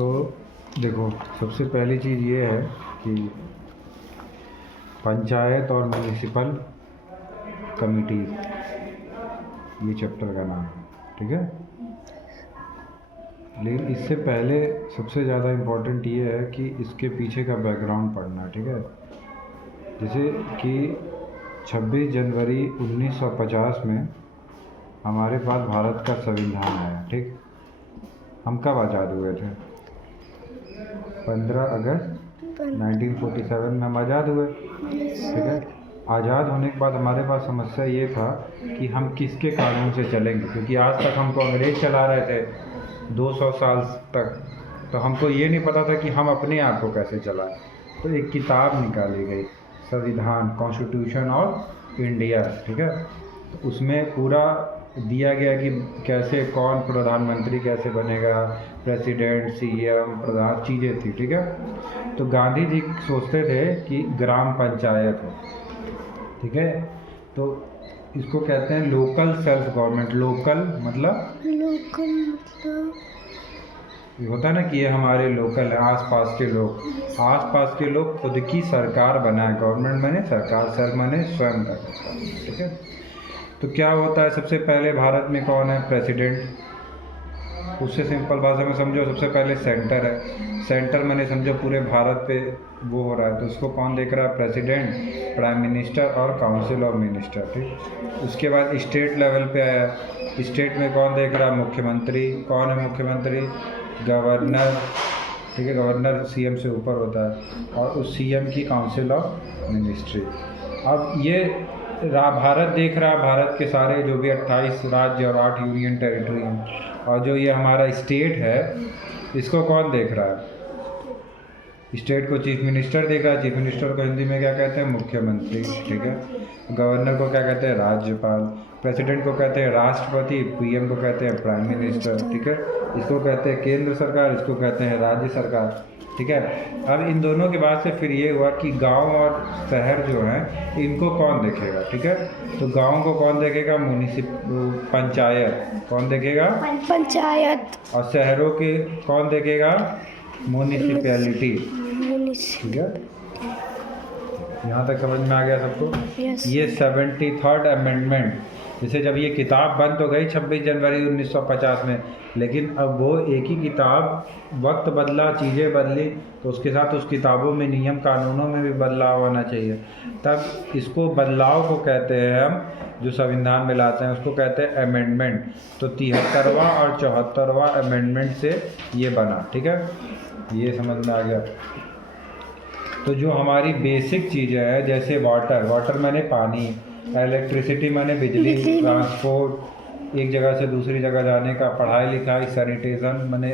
तो देखो, सबसे पहली चीज़ ये है कि पंचायत और म्यूनिसिपल कमेटी, ये चैप्टर का नाम है, ठीक है। लेकिन इससे पहले सबसे ज़्यादा इम्पोर्टेंट ये है कि इसके पीछे का बैकग्राउंड पढ़ना, ठीक है। जैसे कि 26 जनवरी 1950 में हमारे पास भारत का संविधान आया, ठीक। हम कब आज़ाद हुए थे? 15 अगस्त 1947 में हम आज़ाद हुए, ठीक है। आज़ाद होने के बाद हमारे पास समस्या ये था कि हम किसके कानून से चलेंगे, क्योंकि आज तक हमको अंग्रेज चला रहे थे 200 साल तक। तो हमको ये नहीं पता था कि हम अपने आप को कैसे चलाएं। तो एक किताब निकाली गई, संविधान, कॉन्स्टिट्यूशन ऑफ इंडिया, ठीक है। तो उसमें पूरा दिया गया कि कैसे कौन प्रधानमंत्री कैसे बनेगा, प्रेसिडेंट, सीएम, प्रधान, चीज़ें थी, ठीक है। तो गांधी जी सोचते थे कि ग्राम पंचायत हो, ठीक है। तो इसको कहते हैं लोकल सेल्फ गवर्नमेंट। लोकल मतलब ये होता है ना कि ये हमारे लोकल है, आसपास के लोग खुद की सरकार बनाए। गवर्नमेंट माने सरकार, सेल्फ माने स्वयं का, ठीक है। तो क्या होता है, सबसे पहले भारत में कौन है? प्रेसिडेंट। उससे सिंपल भाषा में समझो, सबसे पहले सेंटर है। सेंटर मैंने समझो पूरे भारत पे वो हो रहा है, तो उसको कौन देख रहा है? प्रेसिडेंट, प्राइम मिनिस्टर और काउंसिल ऑफ मिनिस्टर, ठीक। उसके बाद स्टेट लेवल पे आया। स्टेट में कौन देख रहा है? मुख्यमंत्री। कौन है मुख्यमंत्री? गवर्नर, ठीक है। गवर्नर सीएम से ऊपर होता है, और उस सीएम की काउंसिल ऑफ मिनिस्ट्री। अब ये भारत देख रहा है, भारत के सारे जो भी 28 राज्य और 8 यूनियन टेरिटरी हैं, और जो ये हमारा स्टेट है इसको कौन देख रहा है? स्टेट को चीफ मिनिस्टर देख रहा है। चीफ मिनिस्टर को हिंदी में क्या कहते हैं? मुख्यमंत्री, ठीक है। गवर्नर को क्या कहते हैं? राज्यपाल। प्रेसिडेंट को कहते हैं राष्ट्रपति। पीएम को कहते हैं प्राइम मिनिस्टर, ठीक है। इसको कहते हैं केंद्र सरकार, इसको कहते हैं राज्य सरकार, ठीक है। अब इन दोनों के बाद से फिर ये हुआ कि गांव और शहर जो हैं इनको कौन देखेगा, ठीक है। तो गांव को कौन देखेगा? पंचायत। कौन देखेगा? पंचायत। और शहरों के कौन देखेगा? म्युनिसिपैलिटी, ठीक है। यहाँ तक समझ में आ गया सबको? ये 73rd अमेंडमेंट, जैसे जब ये किताब बंद तो गई 26 जनवरी 1950 में, लेकिन अब वो एक ही किताब, वक्त बदला, चीज़ें बदली, तो उसके साथ उस किताबों में नियम कानूनों में भी बदलाव होना चाहिए। तब इसको बदलाव को कहते हैं हम, जो संविधान में लाते हैं उसको कहते हैं अमेंडमेंट। तो 73वां और 74वां अमेंडमेंट से ये बना, ठीक है। ये समझ में आ गया? तो जो हमारी बेसिक चीज़ें हैं, जैसे वाटर माने पानी, इलेक्ट्रिसिटी माने बिजली, ट्रांसपोर्ट, एक जगह से दूसरी जगह जाने का, पढ़ाई लिखाई, सैनिटेशन माने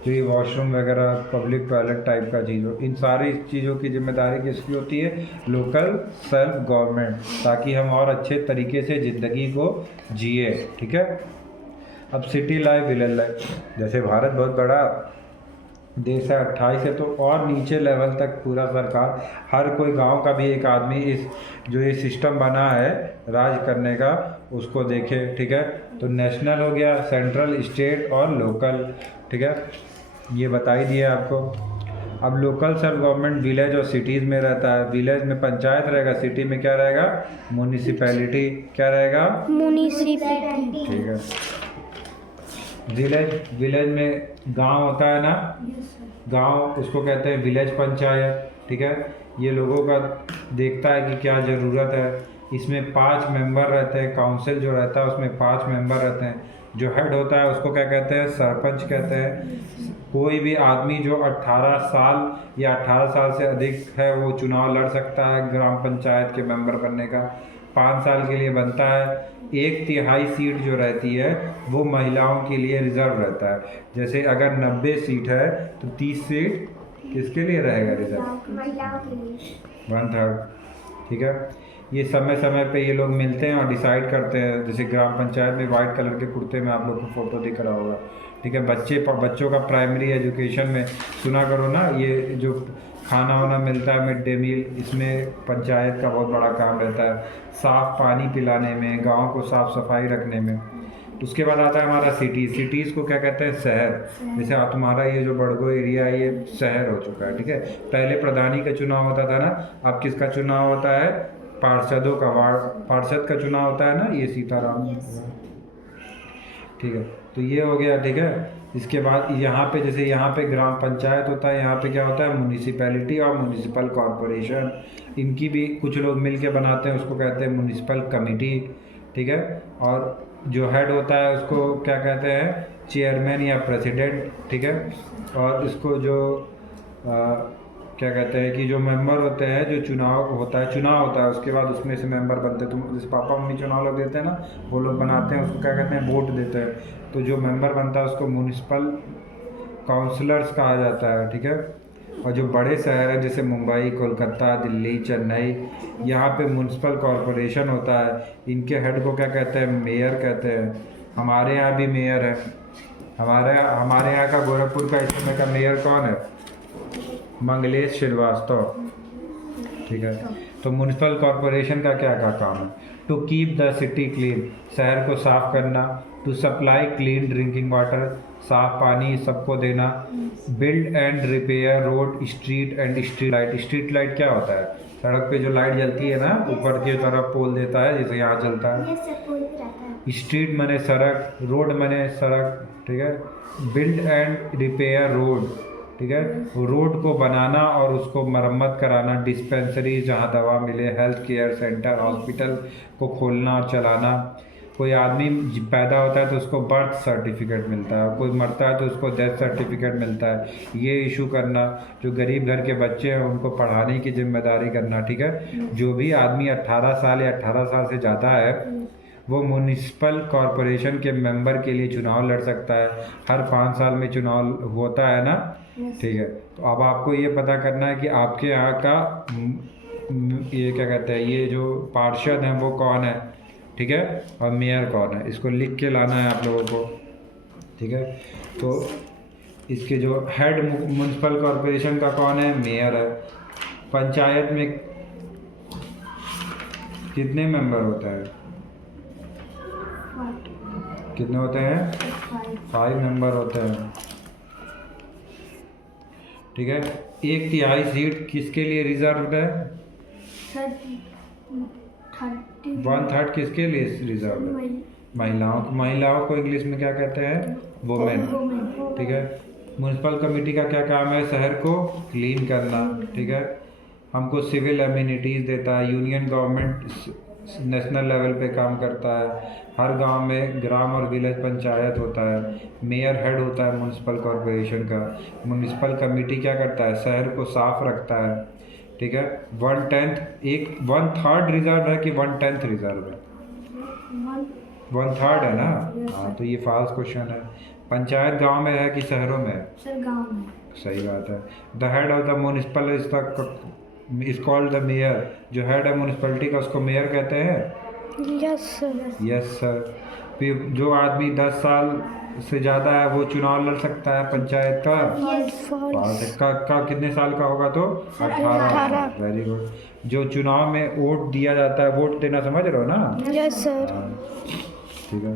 जो ये वॉशरूम वगैरह, पब्लिक टॉयलेट टाइप का चीज़ों, इन सारी चीज़ों की जिम्मेदारी किसकी होती है? लोकल सेल्फ गवर्नमेंट, ताकि हम और अच्छे तरीके से ज़िंदगी को जिए, ठीक है। अब सिटी लाइफ, विलेज लाइफ, जैसे भारत बहुत बड़ा देश है, 28 है, तो और नीचे लेवल तक पूरा सरकार, हर कोई गांव का भी एक आदमी इस जो ये सिस्टम बना है राज करने का उसको देखे, ठीक है। तो नेशनल हो गया, सेंट्रल, स्टेट और लोकल, ठीक है। ये बता ही दिया आपको। अब लोकल सेल्फ गवर्नमेंट विलेज और सिटीज़ में रहता है। विलेज में पंचायत रहेगा, सिटी में क्या रहेगा? म्युनिसिपैलिटी। क्या रहेगा? म्युनिसिपैलिटी, ठीक है। विलेज में गांव होता है ना, गांव, उसको कहते हैं विलेज पंचायत, ठीक है। ये लोगों का देखता है कि क्या ज़रूरत है। इसमें 5 मेंबर रहते हैं। काउंसिल जो रहता है उसमें 5 मेंबर रहते हैं। जो हेड होता है उसको क्या कहते हैं? सरपंच कहते हैं। कोई भी आदमी जो 18 साल या 18 साल से अधिक है वो चुनाव लड़ सकता है ग्राम पंचायत के मेंबर बनने का। 5 साल के लिए बनता है। 1/3 सीट जो रहती है वो महिलाओं के लिए रिजर्व रहता है। जैसे अगर 90 सीट है तो 30 सीट किसके लिए रहेगा रिजर्व? महिलाओं के लिए। 1/3, ठीक है। ये समय समय पे ये लोग मिलते हैं और डिसाइड करते हैं। जैसे ग्राम पंचायत में वाइट कलर के कुर्ते में आप लोग को फोटो दिख रहा होगा, ठीक है। बच्चों का प्राइमरी एजुकेशन में सुना करो ना, ये जो खाना वाना मिलता है मिड डे मील, इसमें पंचायत का बहुत बड़ा काम रहता है। साफ़ पानी पिलाने में, गांव को साफ़ सफाई रखने में। उसके बाद आता है हमारा सिटीज़। सिटीज़ को क्या कहते हैं? शहर। जैसे तुम्हारा ये जो बड़गो एरिया है ये शहर हो चुका है, ठीक है। पहले प्रधानी का चुनाव होता था ना, अब किसका चुनाव होता है? पार्षदों का, पार्षद का चुनाव होता है ना, ये सीताराम, ठीक है। तो ये हो गया, ठीक है। इसके बाद यहाँ पे जैसे यहाँ पे ग्राम पंचायत होता है, यहाँ पे क्या होता है? म्युनिसिपैलिटी और म्युनिसिपल कॉरपोरेशन। इनकी भी कुछ लोग मिल के बनाते हैं, उसको कहते हैं म्युनिसिपल कमिटी, ठीक है। और जो हेड होता है उसको क्या कहते हैं? चेयरमैन या प्रेसिडेंट, ठीक है। और इसको जो क्या कहते हैं कि जो मेंबर होते हैं, जो चुनाव होता है उसके बाद उसमें से मेंबर बनते हैं। तुम जैसे पापा मम्मी चुनाव लोग देते हैं ना, वो लोग बनाते हैं, उसको क्या कहते हैं? वोट देते हैं। तो जो मेंबर बनता है उसको म्युनिसिपल काउंसलर्स कहा जाता है, ठीक है। और जो बड़े शहर हैं जैसे मुंबई, कोलकाता, दिल्ली, चेन्नई, यहाँ पे म्युनिसिपल कॉरपोरेशन होता है। इनके हेड को क्या कहते हैं? मेयर कहते हैं। हमारे यहाँ भी मेयर है। हमारे यहाँ का गोरखपुर का इस समय का मेयर कौन है? मंगलेश श्रीवास्तव, ठीक है। तो म्युनिसिपल कॉरपोरेशन का क्या काम है? To keep the city clean, शहर को साफ करना। To supply clean drinking water, साफ पानी सबको देना। Build and repair road, street and street light. Street light क्या होता है? सड़क पे जो लाइट जलती है ना, ऊपर की तरफ पोल देता है, जैसे यहाँ चलता है। स्ट्रीट माने सड़क, रोड माने सड़क, ठीक है। बिल्ड एंड रिपेयर रोड, ठीक है। रोड को बनाना और उसको मरम्मत कराना। डिस्पेंसरी जहाँ दवा मिले, हेल्थ केयर सेंटर, हॉस्पिटल को खोलना और चलाना। कोई आदमी पैदा होता है तो उसको बर्थ सर्टिफिकेट मिलता है, कोई मरता है तो उसको डेथ सर्टिफिकेट मिलता है, ये इशू करना। जो गरीब घर के बच्चे हैं उनको पढ़ाने की जिम्मेदारी करना, ठीक है। जो भी आदमी 18 साल या 18 साल से ज़्यादा है वो म्युनिसिपल कॉरपोरेशन के मेंबर के लिए चुनाव लड़ सकता है। हर 5 साल में चुनाव होता है ना, ठीक है। तो अब आपको ये पता करना है कि आपके यहाँ का ये क्या कहते हैं, ये जो पार्षद हैं वो कौन है, ठीक है। और मेयर कौन है, इसको लिख के लाना है आप लोगों को, ठीक है। तो इसके जो हेड म्युनिसिपल कॉरपोरेशन का कौन है? मेयर है। पंचायत में कितने मेंबर होते हैं? कितने होते हैं? 5 मेंबर होते हैं, ठीक है। 1/3 सीट किसके लिए रिजर्व है? 1/3 किसके लिए रिजर्व है? महिलाओं को इंग्लिश में क्या कहते हैं? वुमेन, ठीक है। म्युनिसिपल कमेटी का क्या काम है? शहर को क्लीन करना, ठीक है। हमको सिविल एमिनिटीज़ देता है। यूनियन गवर्नमेंट नेशनल लेवल पे काम करता है। हर गांव में ग्राम और विलेज पंचायत होता है। मेयर हेड होता है म्युनिसिपल कॉरपोरेशन का। म्युनिसिपल कमेटी क्या करता है? शहर को साफ रखता है, ठीक है। 1/3 रिजर्व है कि 1/10 रिजर्व है? 1/3 है ना, हाँ। तो ये फॉल्स क्वेश्चन है। पंचायत गांव में है कि शहरों में है? सर गांव में। सही बात है। The head of the municipal is called the mayor. जो हेड है म्युनिसिपैलिटी का उसको मेयर कहते हैं? Yes sir. Yes sir. फिर जो आदमी 10 साल से ज़्यादा है वो चुनाव लड़ सकता है पंचायत का? यस। का कितने साल का होगा तो? 18। Very good. जो चुनाव में वोट दिया जाता है, वोट देना समझ रहे हो ना? Yes sir. ठीक है।